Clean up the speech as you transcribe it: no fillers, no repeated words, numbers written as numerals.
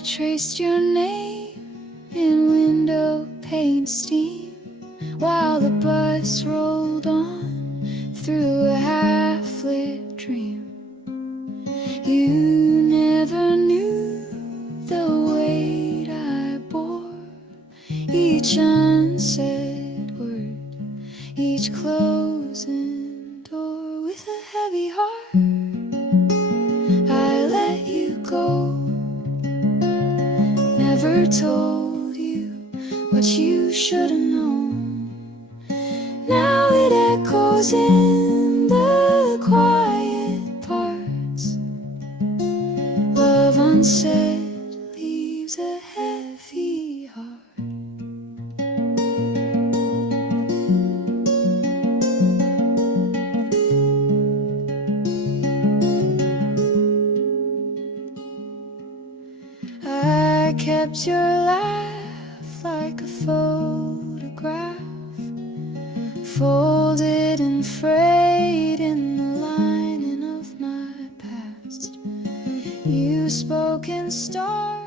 I traced your name in window pane steam while the bus rolled on through a half-lit dream. You never knew the weight I bore, each unsaid word, each closing door. With a heavy heart I let you go, never told you what you should have known. Now it echoes in the quiet parts. Love unsaid leaves a heavy heart. I kept your laugh like a photograph, folded and frayed in the lining of my past. You spoke in stars.